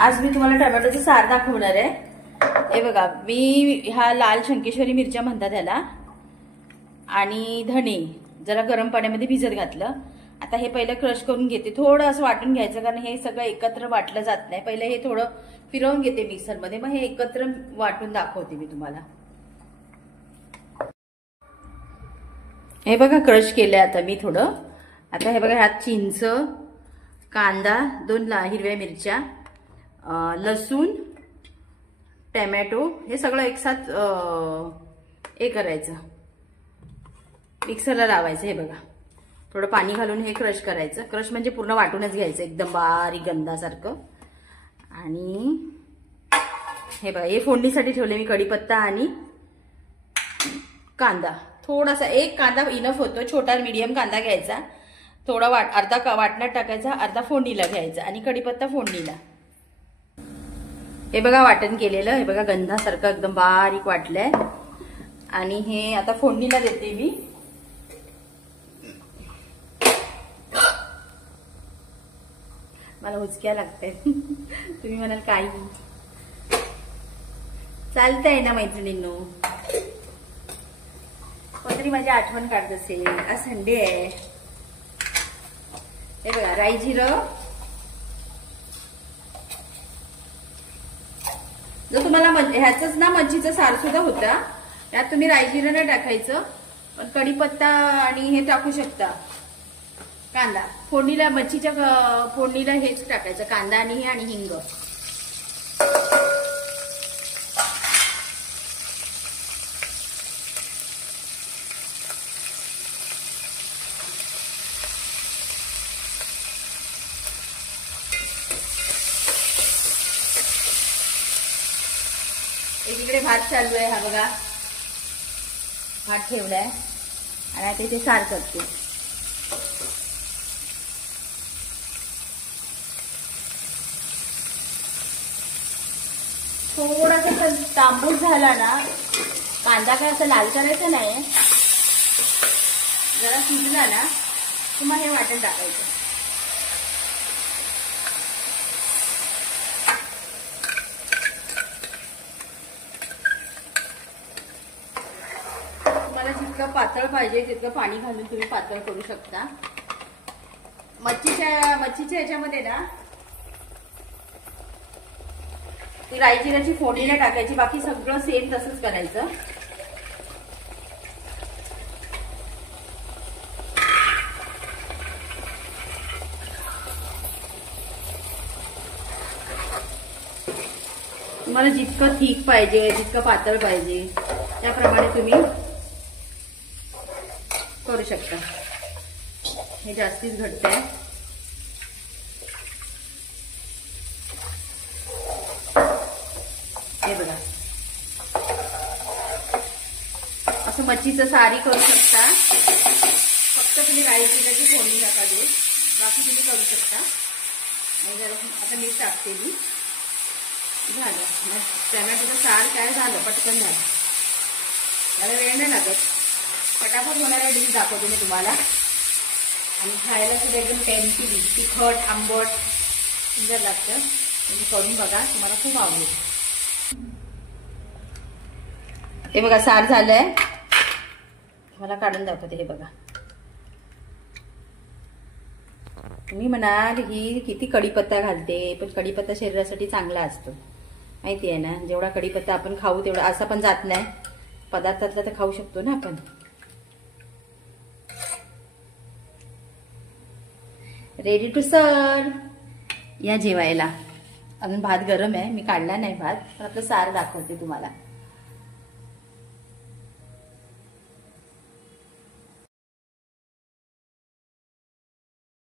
आज मी तुम्हाला टोमॅटोचं सार दाखवणार आहे। हे बघा, मी ह्या लाल शंकेश्वरी मिरच्या म्हणतात त्याला, आणि धणे जरा गरम पाण्यामध्ये भिजत घातलं। आता हे पहिलं क्रश करून घेते, थोडं असं वाटून घ्यायचं, कारण हे सगळं एकत्र वाटलं जात नाही। पहिलं हे थोडं फिरवून घेते मिक्सरमध्ये, मग हे एकत्र वाटून दाखवते मी तुम्हाला। हे बघा क्रश केलंय आता मी थोडं। आता हे बघा, ह्यात चिंच, कांदा, 2 हिरव्या मिरच्या, लसूण, टोमॅटो, हे सगळं एकसाथ हे करायचं, मिक्सरला लावायचं। हे बघा, थोडं पाणी घालून हे क्रश करायचं। क्रश म्हणजे पूर्ण वाटूनच घ्यायचं, एकदम बारीक गंधासारखं। आणि हे बघा, हे फोडणीसाठी ठेवले मी कढीपत्ता आणि कांदा। थोडासा, एक कांदा इनफ होतो, छोटा मीडियम कांदा घ्यायचा, थोडा अर्धा वाटणात टाकायचा, अर्धा फोडणीला घ्यायचा, आणि कढीपत्ता फोडणीला। हे बघा वाटण केलेलं, हे बघा गंधासारखं एकदम बारीक वाटलंय। आणि हे आता फोडणीला देते मी। मला हुचक्या लागताय तुम्ही म्हणाल काही, चालतंय ना मैत्रिणींनो, कोणतरी माझी आठवण काढत असेल, आज संडे आहे। हे बघा, राई जिरं, जर तुम्हाला ह्याच ना मच्छीचं सार सुद्धा होता, त्यात तुम्ही राई जिरं नाही टाकायचं, पण कढीपत्ता आणि हे टाकू शकता, कांदा फोडणीला, मच्छीच्या फोडणीला हेच टाकायचं, कांदा आणि हे आणि हिंग। एकीकडे भात चालू आहे, हा बघा भात ठेवलाय, आणि आता इथे सार करते। थोडासा तांबूस झाला ना, कांदा काय असं लाल करायचा नाही, जरा शिजला ना की मग हे वाटण टाकायचं। तुम्हाला जितकं पातळ पाहिजे तितकं पाणी घालून तुम्ही पातळ करू शकता। मच्छीच्या ह्याच्यामध्ये ना ती राई जिऱ्याची फोडणीला टाकायची, बाकी सगळं सेम तसंच करायचं। तुम्हाला जितकं थिक पाहिजे, जितकं पातळ पाहिजे, त्याप्रमाणे तुम्ही करू शकता। हे जास्तीच घट्ट आहे। हे बघा, असं मच्छीचं सारी करू शकता, फक्त तुम्ही राई जिऱ्याची फोडणी नका देऊ, बाकी तुम्ही करू शकता। आणि जरा आता मीठ टाकते मी, झालं। मग टोमॅटोचं सार काय झालं, पटकन झालं, त्याला वेळ नाही लागत, फटाफट होणाऱ्या डिश दाखवते मी तुम्हाला। आणि खायला सुद्धा एकदम टेम्पटी डिश, तिखट आंबट सुंदर लागतं। तुम्ही करून बघा, तुम्हाला खूप आवडेल। हे बघा, सार झालंय, मला काढून दाखवते। हे बघा, तुम्ही म्हणाल ही किती कढीपत्ता घालते, पण कढीपत्ता शरीरासाठी चांगला असतो, माहिती आहे ना। जेवढा कढीपत्ता आपण खाऊ तेवढा असा पण जात नाही पदार्थातला, तर खाऊ शकतो ना आपण। रेडी टू सर्व, या जेवायला। अजून भात गरम आहे, मी काढला नाही भात, पण आपलं सार दाखवते तुम्हाला।